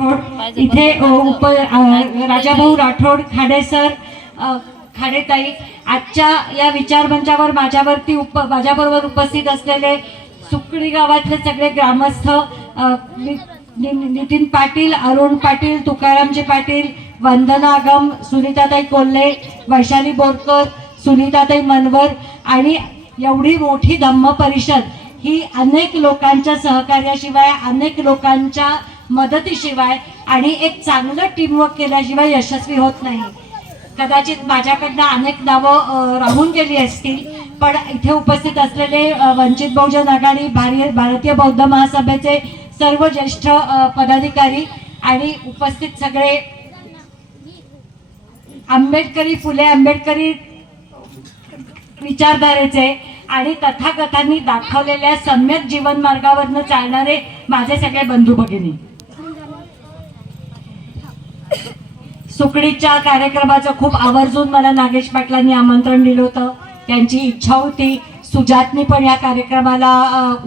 राठोड इथे राजाभाऊ राठोड खाडे सर खाडेताई आजच्या या विचारमंचावर माझ्याबरोबर उपस्थित असलेले सुकडी गावातले सगळे ग्रामस्थ नितीन पाटील, अरुण पाटील, तुकारामजी पाटील, वंदना आगम, सुनीताताई कोल्हे, वैशाली बोरकर, सुनीताताई मनवर आणि एवढी मोठी धम्म परिषद ही अनेक लोकांच्या सहकार्याशिवाय, अनेक लोकांच्या मदतीशिवाय आणि एक चांगलं टीमवर्क केल्याशिवाय यशस्वी होत नाही. कदाचित माझ्याकडनं अनेक नावं राहून गेली असतील, पण इथे उपस्थित असलेले वंचित बहुजन आघाडी, भारतीय बौद्ध महासभेचे सर्व ज्येष्ठ पदाधिकारी आणि उपस्थित सगळे फुले आंबेडकरी विचारधारेचे आणि तथागतांनी दाखवलेल्या सम्यक जीवन मार्गावरनं चालणारे माझे सगळे बंधू भगिनी, सुकडीच्या कार्यक्रमाचं खूप आवर्जून मला नागेश पाटलांनी आमंत्रण दिलं होतं. त्यांची इच्छा होती सुजातनी पण या कार्यक्रमाला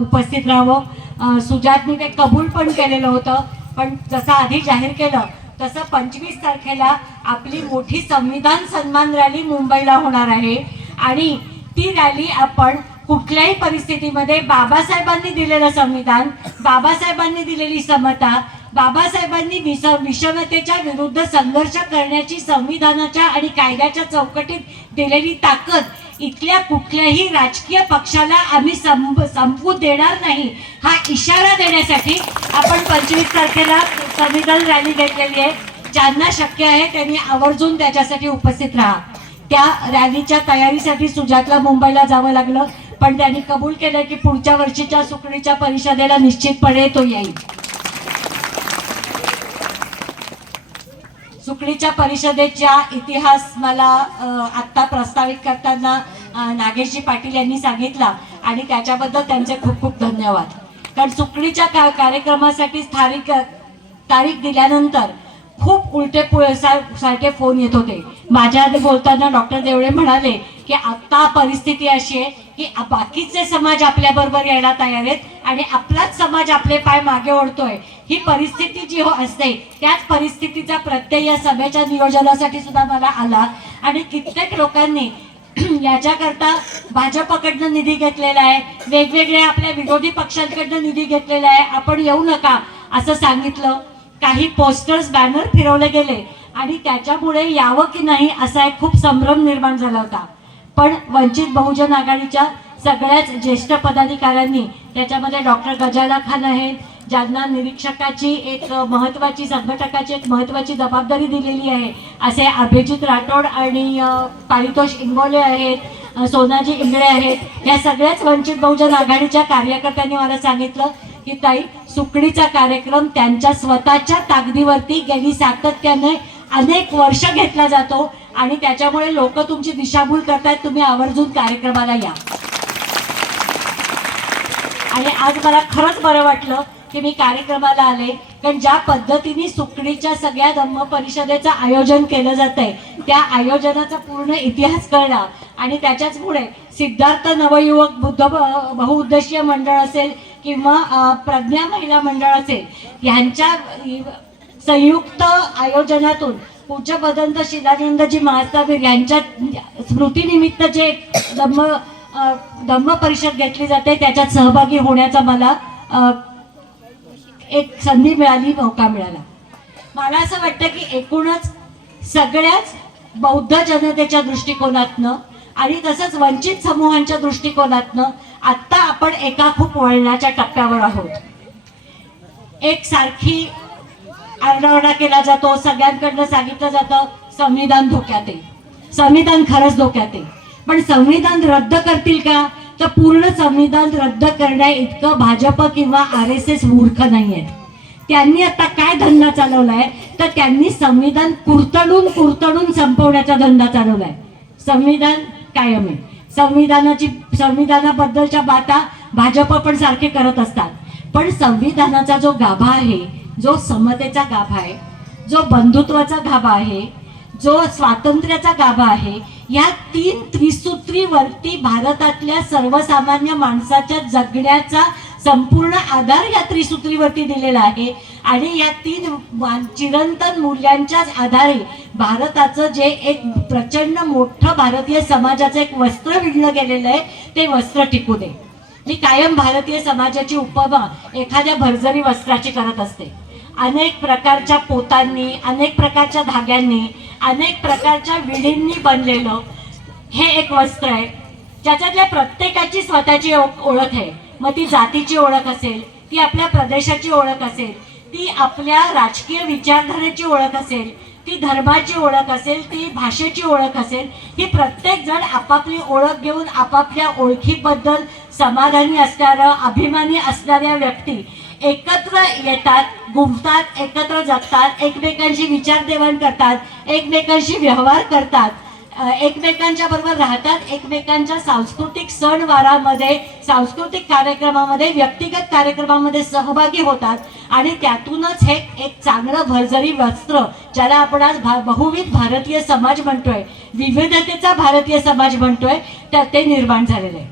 उपस्थित राहावं. सुजातनी ते कबूल पण केलेलं होतं, पण जसं आधी जाहीर केलं तसं 25 तारखेला आपली मोठी संविधान सन्मान रॅली मुंबईला होणार आहे आणि ती रॅली आपण कुठल्याही परिस्थितीमध्ये बाबासाहेबांनी दिलेलं संविधान, बाबासाहेबांनी दिलेली समता, बाबासाहेबांनी विषमतेच्या विरुद्ध संघर्ष करण्याची संविधानाच्या आणि कायद्याच्या चौकटीत दिलेली ताकद इथल्या कुठल्याही राजकीय पक्षाला आम्ही संपवू देणार नाही हा इशारा देण्यासाठी आपण 25 तारखेला संविधान रॅली घेतलेली आहे. ज्यांना शक्य आहे त्यांनी आवर्जून त्याच्यासाठी उपस्थित राहा. त्या रॅलीच्या तयारीसाठी सुजातला मुंबईला जावं लागलं, पण त्यांनी कबूल केलं की पुढच्या वर्षीच्या सुकडीच्या परिषदेला निश्चितपणे तो येईल. सुकडीच्या परिषदेचा इतिहास मला आत्ता प्रस्तावित करताना नागेशजी पाटील यांनी सांगितला आणि त्याच्याबद्दल त्यांचे खूप खूप धन्यवाद. कारण सुकडीच्या कार्यक्रमासाठी तारीख दिल्यानंतर खूप उलटे सारखे फोन येत होते. माझ्या आधी बोलताना डॉक्टर देवळे म्हणाले की आता परिस्थिती अशी आहे की बाकीचे समाज आपल्या बरोबर यायला तयार आहेत आणि आपलाच समाज आपले पाय मागे ओढतोय. ही परिस्थिती जी असते त्याच परिस्थितीचा प्रत्यय या सभेच्या नियोजनासाठी सुद्धा मला आला आणि कित्येक लोकांनी याच्याकरता भाजपकडनं निधी घेतलेला आहे, वेगवेगळ्या आपल्या विरोधी पक्षांकडनं निधी घेतलेला आहे, आपण येऊ नका असं सांगितलं. काही पोस्टर्स, बॅनर फिरवले गेले आणि त्याच्यामुळे यावं की नाही असा एक खूप संभ्रम निर्माण झाला होता. पण वंचित बहुजन आघाडीच्या सगळ्याच ज्येष्ठ पदाधिकाऱ्यांनी, त्याच्यामध्ये डॉक्टर गजाला खान आहेत, ज्यांना निरीक्षकाची एक महत्त्वाची, संघटकाची एक महत्त्वाची जबाबदारी दिलेली आहे, असे अभिजित राठोड आणि पारितोष इंगोले आहेत, सोनाजी इंगळे आहेत, या सगळ्याच वंचित बहुजन आघाडीच्या कार्यकर्त्यांनी मला सांगितलं की ताई, सुकडीचा कार्यक्रम त्यांच्या स्वतःच्या ताकदीवरती गेली सातत्याने अनेक वर्ष घेतला जातो आणि त्याच्यामुळे लोक तुमची दिशाभूल करतात. तुम्ही आवर्जून कार्यक्रमाला या. आणि आज मला खरंच बरं वाटलं की मी कार्यक्रमाला आले, कारण ज्या पद्धतीने सुकडीच्या सगळ्या धम्म परिषदेचं आयोजन केलं जातंय त्या आयोजनाचा पूर्ण इतिहास कळला आणि त्याच्याच पुढे सिद्धार्थ नवयुवक बुद्ध बहुउद्देशीय मंडळ असेल किंवा प्रज्ञा महिला मंडळ असेल, यांच्या संयुक्त आयोजनातून पूज्य भदंत शिलानंदजी महास्थावीर यांच्या स्मृतीनिमित्त जे धम्म परिषद घेतली जाते त्याच्यात सहभागी होण्याचा मला एक संधी मिळाली, मौका मिळाला. मला असं वाटतं की एकूणच सगळ्याच बौद्ध जनतेच्या दृष्टिकोनातनं आणि तसंच वंचित समूहांच्या दृष्टिकोनातनं आत्ता आपण एका खूप वळणाच्या टप्प्यावर आहोत. एक सारखी आरडाओरडा केला जातो, सगळ्यांकडनं सांगितलं जातं संविधान धोक्यात आहे, संविधान खरंच धोक्यात आहे. पण संविधान रद्द करतील का? तर पूर्ण संविधान रद्द करण्या इतकं भाजप किंवा RSS मूर्ख नाही आहेत. त्यांनी आता काय धंदा चालवलाय तर त्यांनी संविधान कुरतडून संपवण्याचा धंदा चालवलाय. संविधान कायम आहे. संविधानाबद्दलच्या बाता भाजप पण सारखे करत असतात, पण संविधानाचा जो गाभा आहे, जो समतेचा गाभा आहे, जो बंधुत्वाचा गाभा आहे, जो स्वातंत्र्याचा गाभा आहे, या 3 त्रिसूत्रीवरती भारतातल्या सर्वसामान्य माणसाच्या जगण्याचा संपूर्ण आधार या त्रिसूत्रीवरती दिलेला आहे. आणि या तीन चिरंतन मूल्यांच्याच आधारे भारताचं जे एक प्रचंड मोठं भारतीय समाजाचं एक वस्त्र विणलं गेलेलं आहे ते वस्त्र टिकू दे. मी कायम भारतीय समाजाची उपमा एखाद्या भरजरी वस्त्राची करत असते. अनेक प्रकारच्या पोतांनी, अनेक प्रकारच्या धाग्यांनी, अनेक प्रकारच्या विणींनी बनलेलं हे एक वस्त्र आहे, ज्याच्यातल्या प्रत्येकाची स्वतःची ओळख आहे. मग ती जातीची ओळख असेल, ती आपल्या प्रदेशाची ओळख असेल, ती आपल्या राजकीय विचारधारेची ओळख असेल, ती धर्माची ओळख असेल, ती भाषेची ओळख असेल. ही प्रत्येक जण आपापली ओळख घेऊन आपापल्या ओळखीबद्दल समाधानी असणाऱ्या, अभिमानी असणाऱ्या व्यक्ती एकत्र येतात, गुंफतात, एकत्र जगतात, एकमेकांशी विचार देवाण करतात, एकमेकांशी व्यवहार करतात, एकमेकांच्या बरोबर राहतात, एकमेकांच्या सांस्कृतिक सणवारामध्ये, सांस्कृतिक कार्यक्रमामध्ये, व्यक्तिगत कार्यक्रमामध्ये सहभागी होतात आणि त्यातूनच हे एक चांगलं भरजरी वस्त्र, ज्याला आपण आज बहुविध भारतीय समाज म्हणतोय, विविधतेचा भारतीय समाज म्हणतोय, तर ते निर्माण झालेलं आहे.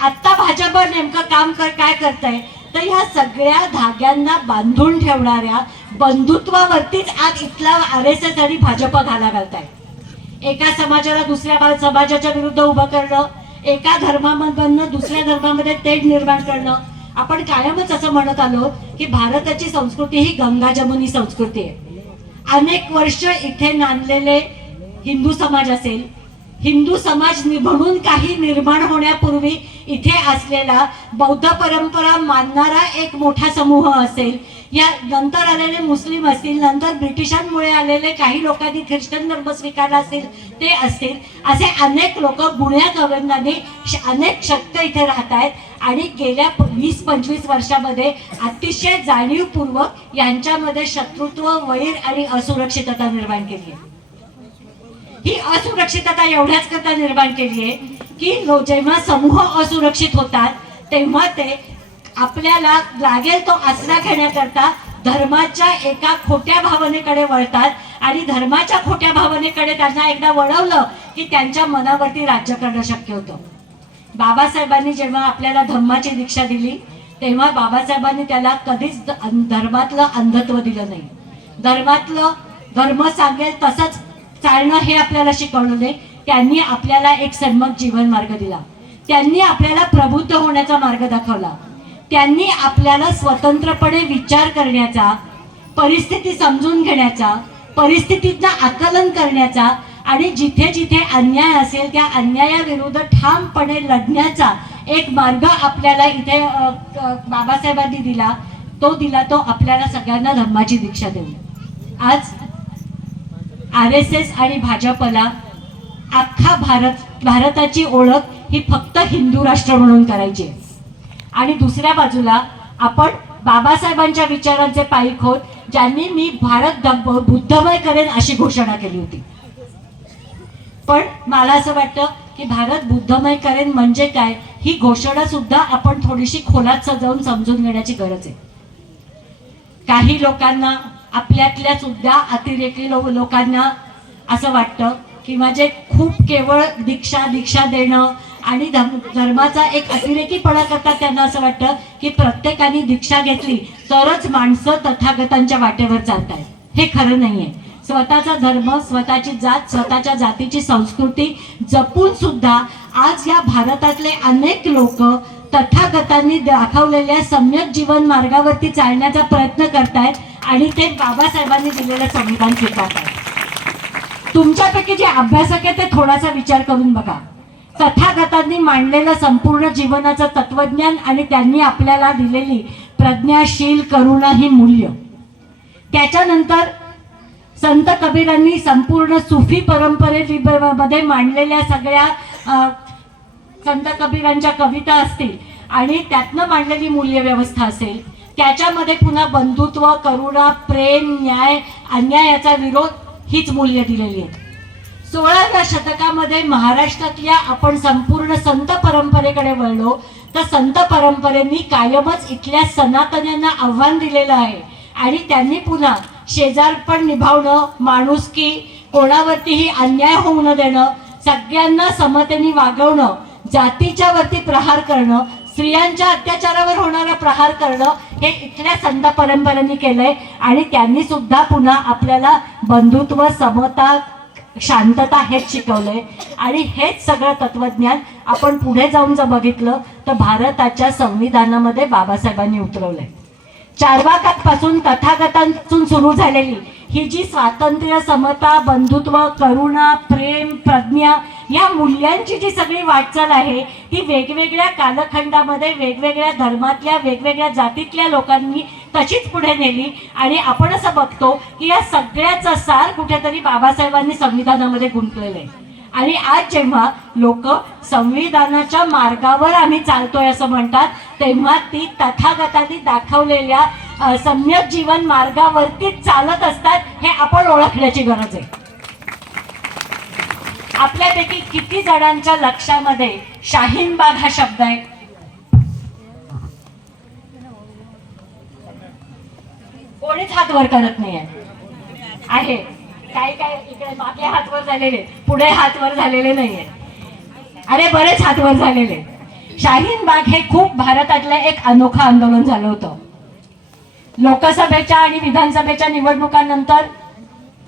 आत्ता भाजप नेमकं काम काय करतंय तर ह्या सगळ्या धाग्यांना बांधून ठेवणाऱ्या बंधुत्वावरतीच आज इथला RSS आणि भाजप घाला घालताय. एका समाजाला दुसऱ्या समाजाच्या विरुद्ध उभं करणं, एका धर्मामधनं दुसऱ्या धर्मामध्ये तेढ निर्माण करणं. आपण कायमच असं म्हणत आलो की भारताची संस्कृती ही गंगा जमुनी संस्कृती आहे. अनेक वर्ष इथे नांदलेले हिंदू समाज असेल, हिंदू समाज म्हणून काही निर्माण होण्यापूर्वी इथे असलेला बौद्ध परंपरा मानणारा एक मोठा समूह असेल, या नंतर आलेले मुस्लिम असतील, नंतर ब्रिटिशांमुळे आलेले काही लोकांनी ख्रिश्चन धर्म स्वीकारला असेल ते असतील, असे अनेक लोक गुण्या गोविंदाने अनेक शतकं इथे राहत आहेत आणि गेल्या 20-25 वर्षामध्ये अतिशय जाणीवपूर्वक यांच्यामध्ये शत्रुत्व, वैर आणि असुरक्षितता निर्माण केली आहे. ही असुरक्षितता एवढ्याच करता निर्माण केली आहे की जेव्हा समूह असुरक्षित होतात तेव्हा ते आपल्याला लागेल तो आसरा घेण्याकरता धर्माच्या एका खोट्या भावनेकडे वळतात आणि धर्माच्या खोट्या भावनेकडे त्यांना एकदा वळवलं की त्यांच्या मनावरती राज्य करणं शक्य होतं. बाबासाहेबांनी जेव्हा आपल्याला धम्माची दीक्षा दिली तेव्हा बाबासाहेबांनी त्याला कधीच धर्मातलं अंधत्व दिलं नाही. धर्म सांगेल तसंच चालणं हे आपल्याला शिकवलं नाही. त्यांनी आपल्याला एक सन्मत जीवन मार्ग दिला. त्यांनी आपल्याला प्रबुद्ध होण्याचा मार्ग दाखवला. त्यांनी आपल्याला स्वतंत्रपणे विचार करण्याचा, परिस्थिती समजून घेण्याचा, परिस्थितीचं आकलन करण्याचा आणि जिथे जिथे अन्याय असेल त्या अन्यायाविरुद्ध ठामपणे लढण्याचा एक मार्ग आपल्याला इथे बाबासाहेबांनी दिला. तो आपल्याला सगळ्यांना धम्माची दीक्षा देऊन आज RSS आणि भाजपला अख्खा भारताची ओळख ही फक्त हिंदू राष्ट्र म्हणून करायची आहे आणि दुसऱ्या बाजूला आपण बाबासाहेबांच्या विचारांचे पाईक होत, ज्यांनी मी भारत बुद्धमय करेन अशी घोषणा केली होती. पण मला असं वाटतं की भारत बुद्धमय करेन म्हणजे काय ही घोषणा सुद्धा आपण थोडीशी खोलात सजावून समजून घेण्याची गरज आहे. काही लोकांना, आपल्यातल्या सुद्धा अतिरेकी लोकांना असं वाटतं की माझे खूप केवळ दीक्षा देणं आणि धर्माचा एक अतिरेकीपणा करतात. त्यांना असं वाटतं की प्रत्येकाने दीक्षा घेतली तरच माणसं तथागतांच्या वाटेवर चालतायत. हे खरं नाहीये. स्वतःचा धर्म, स्वतःची जात, स्वतःच्या जातीची संस्कृती जपून सुद्धा आज या भारतातले अनेक लोक तथागतांनी दाखवलेल्या सम्यक जीवन मार्गावरती चालण्याचा प्रयत्न करतायत आणि ते बाबासाहेबांनी दिलेलं संविधान स्वीकारतायत. तुमच्यापैकी जे अभ्यासक आहे ते थोडासा विचार करून बघा. तथागतांनी मांडलेलं संपूर्ण जीवनाचं तत्वज्ञान आणि त्यांनी आपल्याला दिलेली प्रज्ञाशील करुणा ही मूल्य, त्याच्यानंतर संत कबीरांनी संपूर्ण सुफी परंपरेमध्ये मांडलेल्या सगळ्या संत कबीरांच्या कविता असतील आणि त्यातनं मांडलेली मूल्य व्यवस्था असेल, त्याच्यामध्ये पुन्हा बंधुत्व, करुणा, प्रेम, न्याय, अन्यायाचा विरोध हीच मूल्य दिलेली आहेत. 16व्या शतकामध्ये महाराष्ट्रातल्या आपण संपूर्ण संत परंपरेकडे वळलो तर संत परंपरेने कायमच इथल्या सनातन्यांना आव्हान दिलेलं आहे आणि त्यांनी पुन्हा शेजारपण निभावणं, माणुसकी, कोणावरतीही अन्याय होऊ न देणं, सगळ्यांना समतेने वागवणं, जातीच्या वरती प्रहार करणं, स्त्रियांच्या अत्याचारावर होणारा प्रहार करणं हे इथल्या संत परंपरेने केलंय आणि त्यांनी सुद्धा पुन्हा आपल्याला बंधुत्व, समता, शांतता हेच शिकवलंय. आणि हेच सगळं तत्वज्ञान आपण पुढे जाऊन जर बघितलं तर भारताच्या संविधानामध्ये बाबासाहेबांनी उतरवलंय. चार्वाकांपासून तथागतांपासून सुरू झालेली ही जी स्वातंत्र्य, समता, बंधुत्व, करुणा, प्रेम, प्रज्ञा या मूल्यांची जी सगळी वाटचाल आहे ती वेगवेगळ्या कालखंडामध्ये वेगवेगळ्या धर्मातल्या, वेगवेगळ्या जातीतल्या लोकांनी तशीच पुढे नेली. आणि आपण असं बघतो की या सगळ्याचा सार कुठेतरी बाबासाहेबांनी संविधानामध्ये गुंतलेलं आहे. आणि आज जेव्हा लोक संविधानाच्या मार्गावर आम्ही चालतोय असं म्हणतात, तेव्हा ती तथागतांनी दाखवलेल्या सम्यक जीवन मार्गावरतीच चालत असतात हे आपण ओळखण्याची गरज आहे. आपल्यापैकी किती जणांच्या लक्षामध्ये शाहीनबाग हा शब्द आहे? कोणीच हात वर करत नाही आहे. काय काय इकडे मागे हात वर झालेले, पुढे हात वर झालेले नाहीये. अरे बरेच हात वर झालेले. शाहीनबाग हे खूप भारतातलं एक अनोखं आंदोलन झालं होतं. लोकसभेच्या आणि विधानसभेच्या निवडणुकांनंतर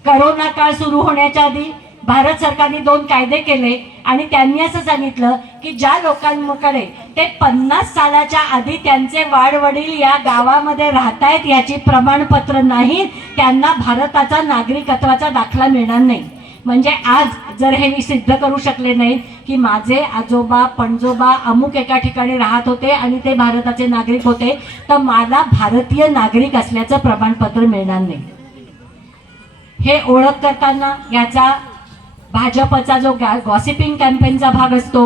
करोना काळ सुरू होण्याच्या आधी भारत सरकारने 2 कायदे केले आणि त्यांनी असं सांगितलं की ज्या लोकांकडे ते 50 सालाच्या आधी त्यांचे वाडवडील या गावामध्ये राहतायत याची प्रमाणपत्र नाही, त्यांना भारताचा नागरिकत्वाचा दाखला मिळणार नाही. म्हणजे आज जर हे मी सिद्ध करू शकले नाही की माझे आजोबा पणजोबा अमुक एका ठिकाणी राहत होते आणि ते भारताचे नागरिक होते, तर मला भारतीय नागरिक असल्याचं प्रमाणपत्र मिळणार नाही. हे ओळख करताना याचा भाजपचा जो गॉसिपिंग कॅम्पेनचा भाग असतो,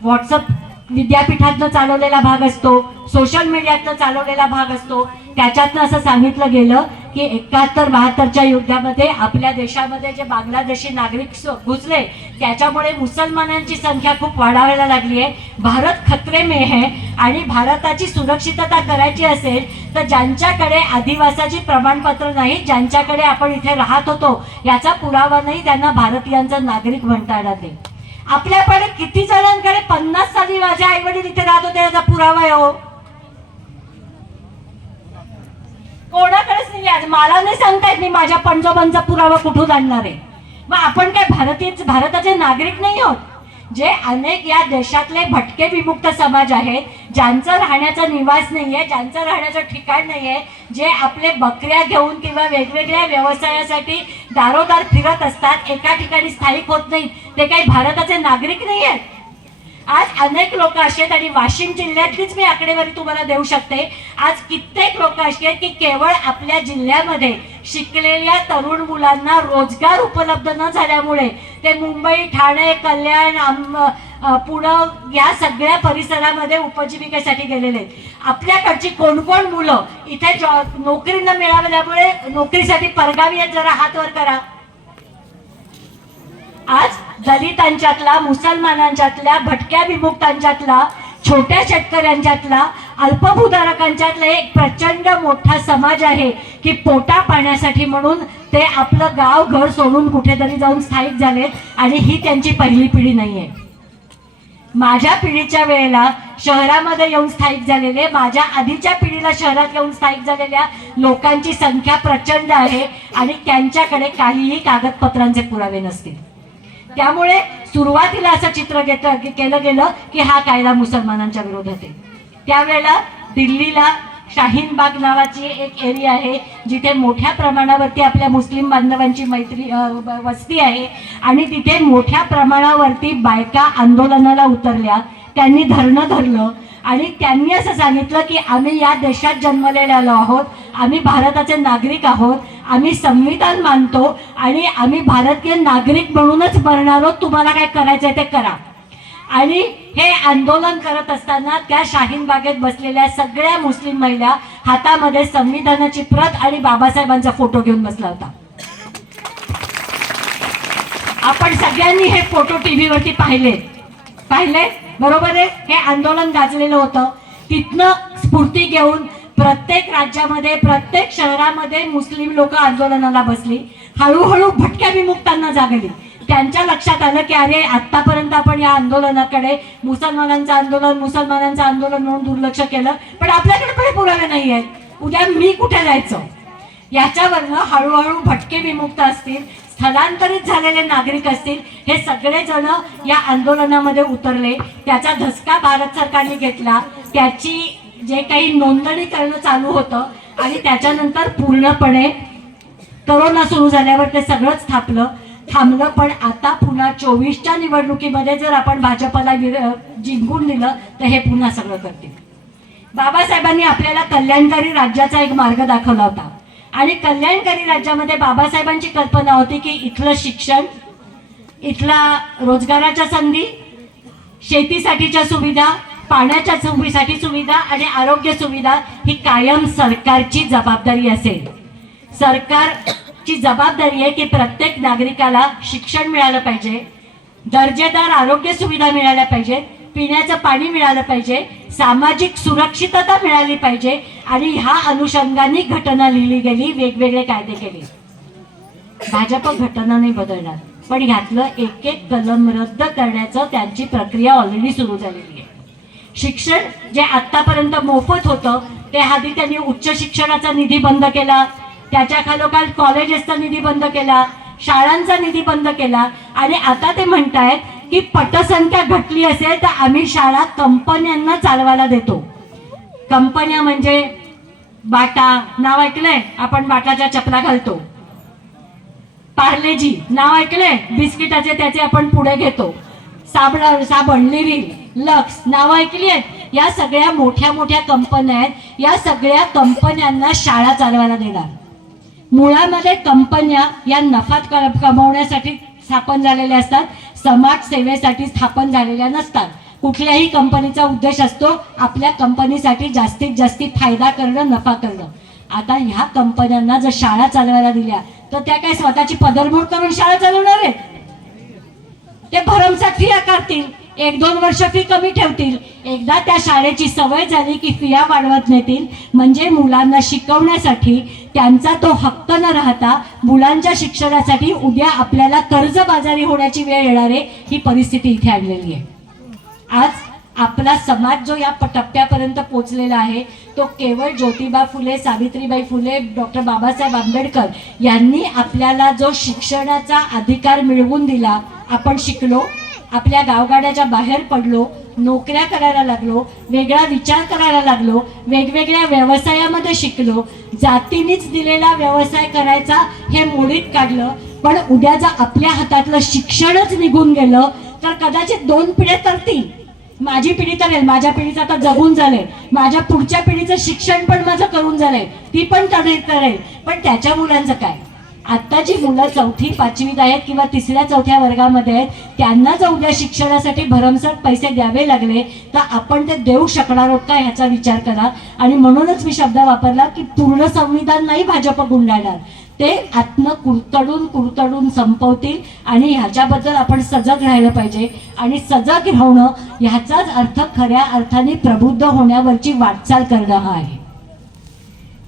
व्हॉट्सअप विद्यापीठातनं चालवलेला भाग असतो, सोशल मीडियातनं चालवलेला भाग असतो, त्याच्यातनं असं सांगितलं गेलं की 71-72च्या युद्धामध्ये आपल्या देशामध्ये जे बांगलादेशी नागरिक घुसले त्याच्यामुळे मुसलमानांची संख्या खूप वाढायला लागली आहे. भारत खतरे में है आणि भारताची सुरक्षितता करायची असेल तर ज्यांच्याकडे आदिवासाची प्रमाणपत्र नाही, ज्यांच्याकडे आपण इथे राहत होतो याचा पुरावा नाही, त्यांना भारतीयांचा नागरिक म्हणता येणार नाही. आपल्याकडे किती जणांकडे 50 साली माझे आई वडील इथे राहत होते याचा पुरावा आहे हो? कोणाकडेच नाही. आज मला नाही सांगता येत मी माझ्या पणजोबांचा पुरावा कुठून आणणार आहे. मग आपण काय भारताचे नागरिक नाही आहोत? जे अनेक या देशातले भटके विमुक्त समाज आहेत, ज्यांचं राहण्याचा निवास नाहीये, ज्यांचं राहण्याचं ठिकाण नाहीये, जे आपले बकऱ्या घेऊन किंवा वेगवेगळ्या व्यवसायासाठी दारोदार फिरत असतात, एका ठिकाणी स्थायिक होत नाहीत, ते काही भारताचे नागरिक नाही आहेत. आज अनेक लोक असे आहेत आणि वाशिम जिल्ह्यातलीच मी आकडेवारी तुम्हाला देऊ शकते. आज कित्येक लोक असे आहेत की केवळ आपल्या जिल्ह्यामध्ये शिकलेल्या तरुण मुलांना रोजगार उपलब्ध न झाल्यामुळे ते मुंबई, ठाणे, कल्याण, पुणे या सगळ्या परिसरामध्ये उपजीविकेसाठी गेलेले आहेत. आपल्याकडची कोण कोण मुलं इथे नोकरी न मिळाल्यामुळे नोकरीसाठी परगावी आहेत? जरा हात वर करा. आज दलितांच्यातला, मुसलमानांच्यातल्या, भटक्या विमुक्तांच्यातला, छोट्या शेतकऱ्यांच्यातला, अल्पभूधारकांच्यातला एक प्रचंड मोठा समाज आहे की पोटा पाण्यासाठी म्हणून ते आपलं गाव घर सोडून कुठेतरी जाऊन स्थायिक झालेत आणि ही त्यांची पहिली पिढी नाहीये. माझ्या पिढीच्या वेळेला शहरामध्ये येऊन स्थायिक झालेले, माझ्या आधीच्या पिढीला शहरात येऊन स्थायिक झालेल्या लोकांची संख्या प्रचंड आहे आणि त्यांच्याकडे काहीही कागदपत्रांचे पुरावे नसतील. त्यामुळे सुरुवातीला असं चित्र केलं गेलं की हा कायदा मुसलमानांच्या विरोधात आहे. त्यावेळेला दिल्लीला शाहीनबाग नावाची एक एरिया आहे जिथे मोठ्या प्रमाणावरती आपल्या मुस्लिम बांधवांची वस्ती आहे आणि तिथे मोठ्या प्रमाणावरती बायका आंदोलनाला उतरल्या. त्यांनी धरणं धरलं आणि त्यांनी असं सांगितलं की आम्ही या देशात जन्मलेले आहोत, आम्ही भारताचे नागरिक आहोत, आम्ही संविधान मानतो आणि आम्ही भारतीय नागरिक म्हणूनच मरणार आहोत, तुम्हाला काय करायचंय ते करा. आणि हे आंदोलन करत असताना त्या शाहीनबागेत बसलेल्या सगळ्या मुस्लिम महिला हातामध्ये संविधानाची प्रत आणि बाबासाहेबांचा फोटो घेऊन बसला होता. आपण सगळ्यांनी हे फोटो टीव्हीवरती पाहिले बरोबर आहे. हे आंदोलन गाजलेलं होतं. तिथनं स्फूर्ती घेऊन प्रत्येक राज्यामध्ये, प्रत्येक शहरामध्ये मुस्लिम लोक आंदोलनाला बसली. हळूहळू भटक्या विमुक्तांना जागली. त्यांच्या लक्षात आलं की अरे आतापर्यंत आपण या आंदोलनाकडे मुसलमानांचं आंदोलन म्हणून दुर्लक्ष केलं, पण आपल्याकडे पण पुरावे नाही आहेत, उद्या मी कुठे जायचं? याच्यावरनं हळूहळू भटके विमुक्त असतील, स्थलांतरित झालेले नागरिक असतील, हे सगळे जण या आंदोलनामध्ये उतरले. त्याचा धसका भारत सरकारने घेतला. त्याची जे काही नोंदणी करणं चालू होतं आणि त्याच्यानंतर पूर्णपणे कोरोना सुरू झाल्यावर ते सगळंच थांबलं. पण आता पुन्हा 24च्या निवडणुकीमध्ये जर आपण भाजपला जिंकून दिलं तर हे पुन्हा सगळं करतील. बाबासाहेबांनी आपल्याला कल्याणकारी राज्याचा एक मार्ग दाखवला होता आणि कल्याणकारी राज्यामध्ये बाबासाहेबांची कल्पना होती की इथलं शिक्षण, इथला रोजगाराच्या संधी, शेतीसाठीच्या सुविधा, पाण्याच्या सोयीसाठी सुविधा आणि आरोग्य सुविधा ही कायम सरकारची जबाबदारी असेल. सरकारची जबाबदारी आहे की प्रत्येक नागरिकाला शिक्षण मिळालं पाहिजे, दर्जेदार आरोग्य सुविधा मिळाल्या पाहिजेत, पिण्याचं पाणी मिळालं पाहिजे, सामाजिक सुरक्षितता मिळाली पाहिजे आणि ह्या अनुषंगाने घटना लिहिली गेली, वेगवेगळे कायदे केले. भाजप घटना नाही बदलणार, पण ह्यातलं एक एक कलम रद्द करण्याचं त्यांची प्रक्रिया ऑलरेडी सुरू झालेली आहे. शिक्षण जे आतापर्यंत मोफत होतं ते आधी त्यांनी उच्च शिक्षणाचा निधी बंद केला, त्याच्या खालोखाल कॉलेजेसचा निधी बंद केला, शाळांचा निधी बंद केला आणि आता ते म्हणतायत की पटसंख्या घटली असेल तर आम्ही शाळा कंपन्यांना चालवायला देतो. कंपन्या म्हणजे बाटा नाव ऐकलंय आपण, बाटाच्या चपला घालतो. पार्लेजी नाव ऐकलंय, बिस्किटाचे त्याचे आपण पुढे घेतो. साबण, लिरिल, लक्स नाव ऐकली आहेत. या सगळ्या मोठ्या मोठ्या कंपन्या आहेत. या सगळ्या कंपन्यांना शाळा चालवायला देणार. मुळामध्ये कंपन्या या नफा कमवण्यासाठी स्थापन झालेल्या असतात, समाज सेवेसाठी स्थापन झालेल्या नसतात. कुठल्याही कंपनीचा उद्देश असतो आपल्या कंपनीसाठी जास्तीत जास्त फायदा करणं, नफा करणं. आता ह्या कंपन्यांना जर शाळा चालवायला दिल्या तर त्या काय स्वतःची पदरमोड करून शाळा चालवणार आहेत? ते भरमसाठ फी आकारतील, 1-2 वर्ष फी कमी ठेवतील. एकदा त्या शाळेची सवय झाली की फिया वाढवत नेतील. म्हणजे मुलांना शिकवण्यासाठी त्यांचा तो हक्क न राहता मुलांच्या शिक्षणासाठी उद्या आपल्याला कर्जबाजारी होण्याची वेळ येणार आहे. ही परिस्थिती इथे आणलेली आहे. आज आपला समाज जो या टप्प्यापर्यंत पोहोचलेला आहे तो केवळ ज्योतिबा फुले, सावित्रीबाई फुले, डॉक्टर बाबासाहेब आंबेडकर यांनी आपल्याला जो शिक्षणाचा अधिकार मिळवून दिला. आपण शिकलो, आपल्या गावगाड्याच्या बाहेर पडलो, नोकऱ्या करायला लागलो, वेगळा विचार करायला लागलो, वेगवेगळ्या व्यवसायामध्ये शिकलो. जातीनेच दिलेला व्यवसाय करायचा हे मोडीत काढलं. पण उद्या जर आपल्या हातातलं शिक्षणच निघून गेलं तर कदाचित 2 पिढ्या तरतील. माझी पिढी तरेल, माझ्या पिढीचं आता जगून झालंय, माझ्या पुढच्या पिढीचं शिक्षण पण माझं करून झालंय, ती पण तरेल. पण त्याच्या मुलांचं काय? आता जी मुलं 4थी 5वीत आहेत किंवा 3ऱ्या-4थ्या वर्गामध्ये आहेत त्यांना जर उद्या शिक्षणासाठी भरमसाठ पैसे द्यावे लागले तर आपण ते देऊ शकणार आहोत का ह्याचा विचार करा. आणि म्हणूनच मी शब्द वापरला की पूर्ण संविधान नाही भाजप गुंडाळणार, ते आत्म कुरतडून संपवतील. आणि ह्याच्याबद्दल आपण सजग राहिलं पाहिजे. आणि सजग राहणं ह्याचाच अर्थ खऱ्या अर्थाने प्रबुद्ध होण्यावरची वाटचाल करणं हा आहे.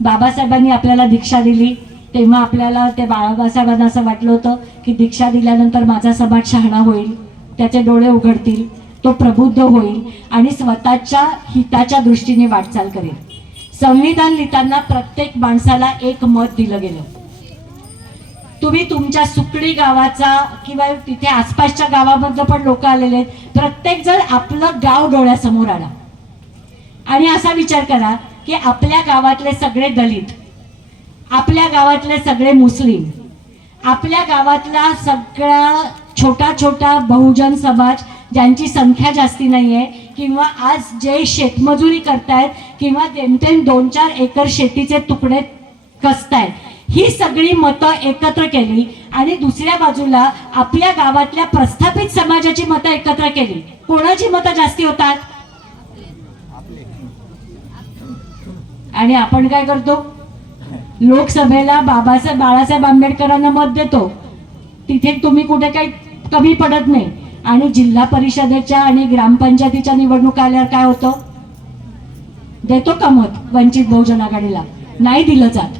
बाबासाहेबांनी आपल्याला दीक्षा दिली तेव्हा आपल्याला ते बाबासाहेबांना असं वाटलं होतं की दीक्षा दिल्यानंतर माझा समाज शहाणा होईल, त्याचे डोळे उघडतील, तो प्रबुद्ध होईल आणि स्वतःच्या हिताच्या दृष्टीने वाटचाल करेल. संविधान लिहिताना प्रत्येक माणसाला एक मत दिलं गेलं. तुम्ही तुमच्या सुकडी गावाचा किंवा तिथे आसपासच्या गावामधलं पण लोक आलेले आहेत, प्रत्येक जण आपलं गाव डोळ्यासमोर आला आणि असा विचार करा की आपल्या गावातले सगळे दलित, आपल्या गावातले सगळे मुस्लिम, आपल्या गावातला सगळा छोटा बहुजन समाज ज्यांची संख्या जास्ती नाही आहे किंवा आज जे शेतमजुरी करतायत किंवा जेमतेम 2-4 एकर शेतीचे तुकडे कसतायत, ही सगळी मतं एकत्र केली आणि दुसऱ्या बाजूला आपल्या गावातल्या प्रस्थापित समाजाची मतं एकत्र केली. कोणाची मतं जास्ती होतात? आणि आपण काय करतो? लोकसभेला बाळासाहेब आंबेडकरांना मत देतो, तिथे तुम्ही कुठे काही कमी पडत नाही. आणि जिल्हा परिषदेच्या आणि ग्रामपंचायतीच्या निवडणुका आल्यावर काय होतं? देतो का मत वंचित बहुजन आघाडीला? नाही दिलं जात.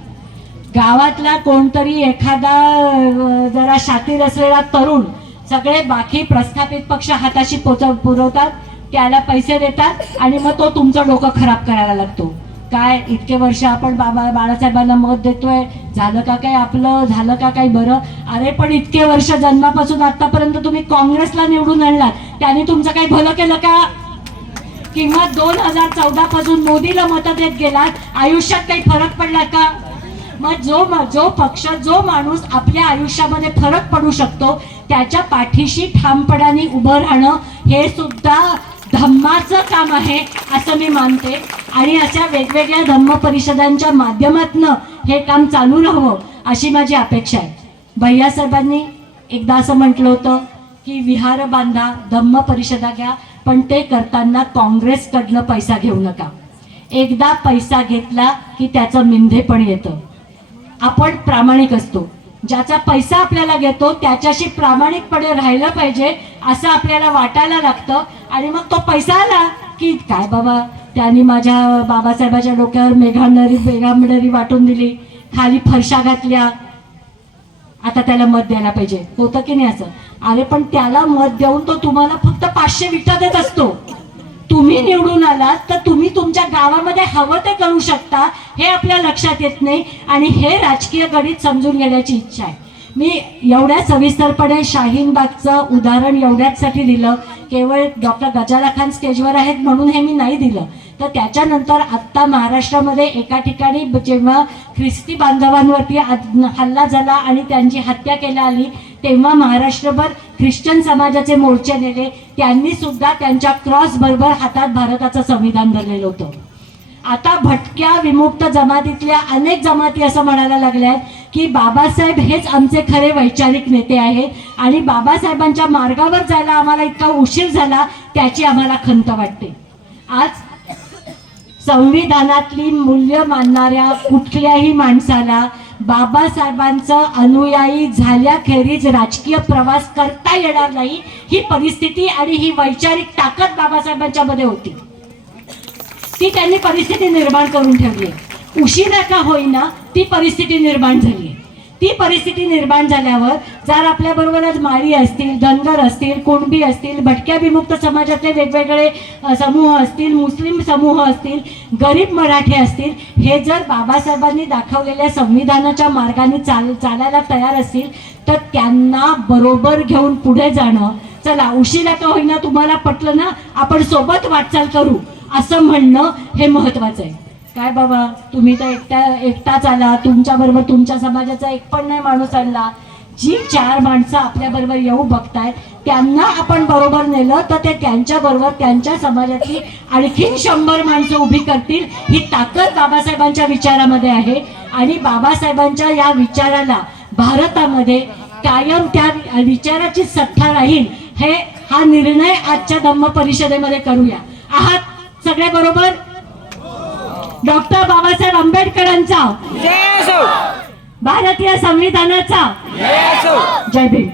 गावातला कोणतरी एखादा जरा शातीर असलेला तरुण सगळे बाकी प्रस्थापित पक्ष हाताशी पुरवतात, त्याला पैसे देतात आणि मग तो तुमचं डोकं खराब करायला लागतो. काय इतके वर्ष आपण बाळासाहेबांना मत देतोय, झालं का काय आपलं, झालं का काय बरं? अरे पण इतके वर्ष जन्मापासून आतापर्यंत तुम्ही काँग्रेसला निवडून आणलात, त्याने तुमचं काही भलं केलं का? किंवा 2014 पासून मोदीला मतं देत गेलात, आयुष्यात काही फरक पडला का? मग जो पक्ष, जो माणूस आपल्या आयुष्यामध्ये फरक पडू शकतो त्याच्या पाठीशी ठामपणाने उभं राहणं हे सुद्धा धम्माचं काम आहे असं मी मानते. आणि अशा वेगवेगळ्या धम्म परिषदांच्या माध्यमातून हे काम चालू राहावं अशी माझी अपेक्षा आहे. भैयासाहेबांनी एकदा असं म्हटलं होतं की विहार बांधा, धम्म परिषदा घ्या, पण ते करताना काँग्रेसकडनं पैसा घेऊ नका. एकदा पैसा घेतला की त्याचं मिंधे पण येतं. आपण प्रामाणिक असतो, ज्याचा पैसा आपल्याला घेतो त्याच्याशी प्रामाणिकपणे राहिलं पाहिजे असं आपल्याला वाटायला लागतं. आणि मग तो पैसा आला की काय बाबा त्यांनी माझ्या बाबासाहेबाच्या डोक्यावर मेघांबरी वाटून दिली, खाली फरशा घातल्या, आता त्याला मत द्यायला पाहिजे, होतं की नाही असं? अरे पण त्याला मत देऊन तो तुम्हाला फक्त 500 विटा देत असतो. तुम्ही निवडून आलात तर तुम्ही तुमच्या गावामध्ये हवं ते करू शकता, हे आपल्या लक्षात येत नाही. आणि हे राजकीय गणित समजून घेण्याची इच्छा आहे. मी एवढ्या सविस्तरपणे शाहीनबागचं उदाहरण एवढ्याचसाठी दिलं, केवळ डॉक्टर गजाला खान स्टेजवर आहेत म्हणून हे मी नाही दिलं. तर त्याच्यानंतर आत्ता महाराष्ट्रामध्ये एका ठिकाणी जेव्हा ख्रिस्ती बांधवांवरती हल्ला झाला आणि त्यांची हत्या केली आली, तेव्हा महाराष्ट्रभर ख्रिश्चन समाजाचे मोर्चे नेले. त्यांनी सुद्धा त्यांच्या क्रॉस बरोबर हातात भारताचं संविधान धरलेलं होतं. आता भटक्या विमुक्त जमातीतल्या अनेक जमाती असं म्हणायला लागल्यात की बाबासाहेब हेच आमचे खरे वैचारिक नेते आहेत आणि बाबासाहेबांच्या मार्गावर जायला आम्हाला इतका उशीर झाला त्याची आम्हाला खंत वाटते. आज संविधानातली मूल्य मानणाऱ्या कुठल्याही माणसाला बाबासाहेबांचं अनुयायी झाल्याखेरीज राजकीय प्रवास करता येणार नाही. ही परिस्थिती आणि ही वैचारिक ताकद बाबासाहेबांच्या मध्ये होती, ती त्यांनी परिस्थिती निर्माण करून ठेवली. उशिरा का होईना ती परिस्थिती निर्माण झाली. ती परिस्थिती निर्माण झाल्यावर जर आपल्या बरोबर आज माळी असतील, धनगर असतील, कुणबी असतील, भटक्या विमुक्त समाजातले वेगवेगळे समूह असतील, मुस्लिम समूह असतील, गरीब मराठी असतील, हे जर बाबासाहेबांनी दाखवलेल्या संविधानाच्या मार्गाने चालायला तयार असतील तर त्यांना बरोबर घेऊन पुढे जाणं, चला उशिरा का होईना तुम्हाला पटलं ना, आपण सोबत वाटचाल करू असं म्हणणं हे महत्वाचं आहे. काय बाबा तुम्ही तर एकटाच आला, तुमच्या बरोबर तुमच्या समाजाचा एक पण नाही माणूस आणला. जी 4 माणसं आपल्या बरोबर येऊ बघतायत त्यांना आपण बरोबर नेलं तर ते त्यांच्या बरोबर त्यांच्या समाजातली आणखीन 100 माणसं उभी करतील. ही ताकद बाबासाहेबांच्या विचारामध्ये आहे आणि बाबासाहेबांच्या या विचाराला भारतामध्ये कायम त्या विचाराची सत्ता राहील. हा निर्णय आजच्या धम्म परिषदेमध्ये करूया. आहात सगळे बरोबर? डॉक्टर बाबासाहेब आंबेडकरांचा जय असो, भारतीय संविधानाचा जय असो, जय भीम.